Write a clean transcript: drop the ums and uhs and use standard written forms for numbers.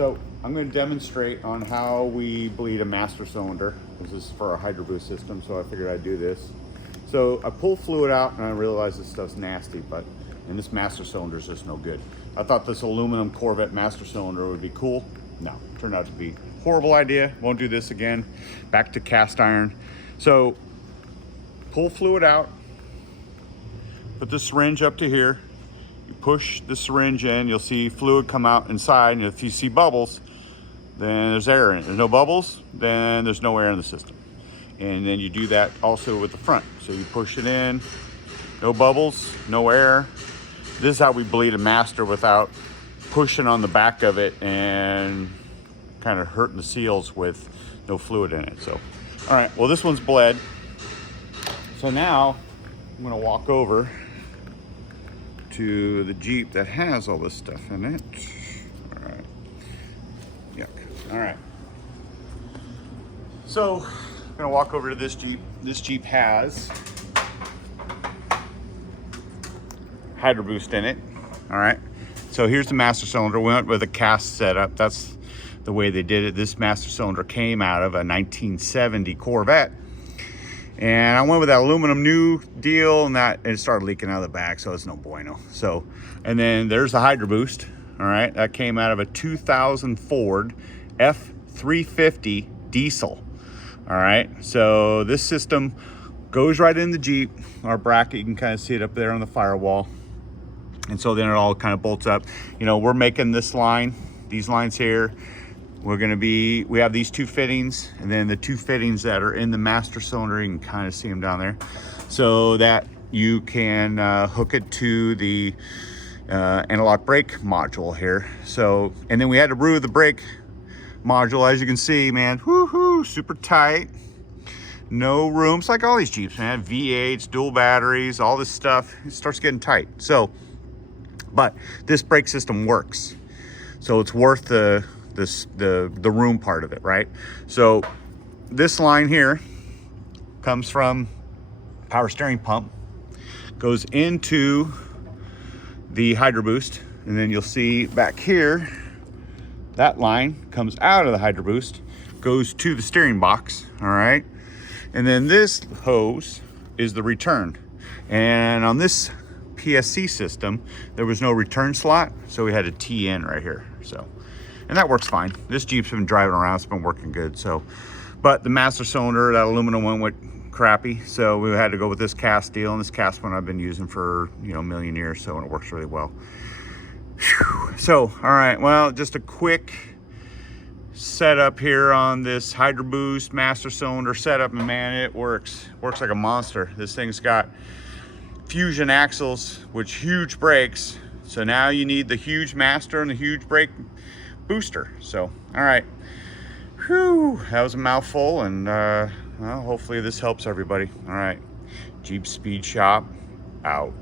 So I'm going to demonstrate on how we bleed a master cylinder. This is for a Hydro Boost system, so I figured I'd do this. So I pull fluid out and I realize this stuff's nasty, and this master cylinder is just no good. I thought this aluminum Corvette master cylinder would be cool. No, turned out to be a horrible idea. Won't do this again. Back to cast iron. So pull fluid out, put the syringe up to here. You push the syringe in, you'll see fluid come out inside, and if you see bubbles, then there's air in it. There's no bubbles, then there's no air in the system. And then you do that also with the front. So you push it in, no bubbles, no air. This is how we bleed a master without pushing on the back of it and kind of hurting the seals with no fluid in it. So, all right, well, this one's bled. So now I'm gonna walk over to the Jeep that has all this stuff in it. All right, yuck. All right, so I'm gonna walk over to this Jeep. This Jeep has Hydro Boost in it. All right, so here's the master cylinder. We went with a cast setup. That's the way they did it. This master cylinder came out of a 1970 Corvette. And I went with that aluminum new deal, and it started leaking out of the back, so it's no bueno. So, and then there's the Hydro Boost. All right, that came out of a 2000 Ford F350 diesel. All right, so this system goes right in the Jeep. Our bracket, you can kind of see it up there on the firewall. And so then it all kind of bolts up. You know, we're making this line, these lines here. We have these two fittings, and then the two fittings that are in the master cylinder, you can kind of see them down there, so that you can hook it to the analog brake module here. So, and then we had to rue the brake module, as you can see, man, woohoo, super tight, no room. It's like all these Jeeps, man, V8s, dual batteries, all this stuff, it starts getting tight. So, but this brake system works, so it's worth the room part of it, right? So this line here comes from power steering pump, goes into the Hydro Boost, and then you'll see back here, that line comes out of the Hydro Boost, goes to the steering box, all right? And then this hose is the return. And on this PSC system, there was no return slot, so we had a T in right here, so. And that works fine. This Jeep's been driving around, it's been working good. So, but the master cylinder, that aluminum one went crappy. So we had to go with this cast deal, and this cast one I've been using for, you know, a million years. So, and it works really well. Whew. So, all right, well, just a quick setup here on this Hydro Boost master cylinder setup, and man, it works like a monster. This thing's got fusion axles, which huge brakes. So now you need the huge master and the huge brake booster. So, all right, whew, that was a mouthful, and well, hopefully this helps everybody. All right, Jeep Speed Shop out.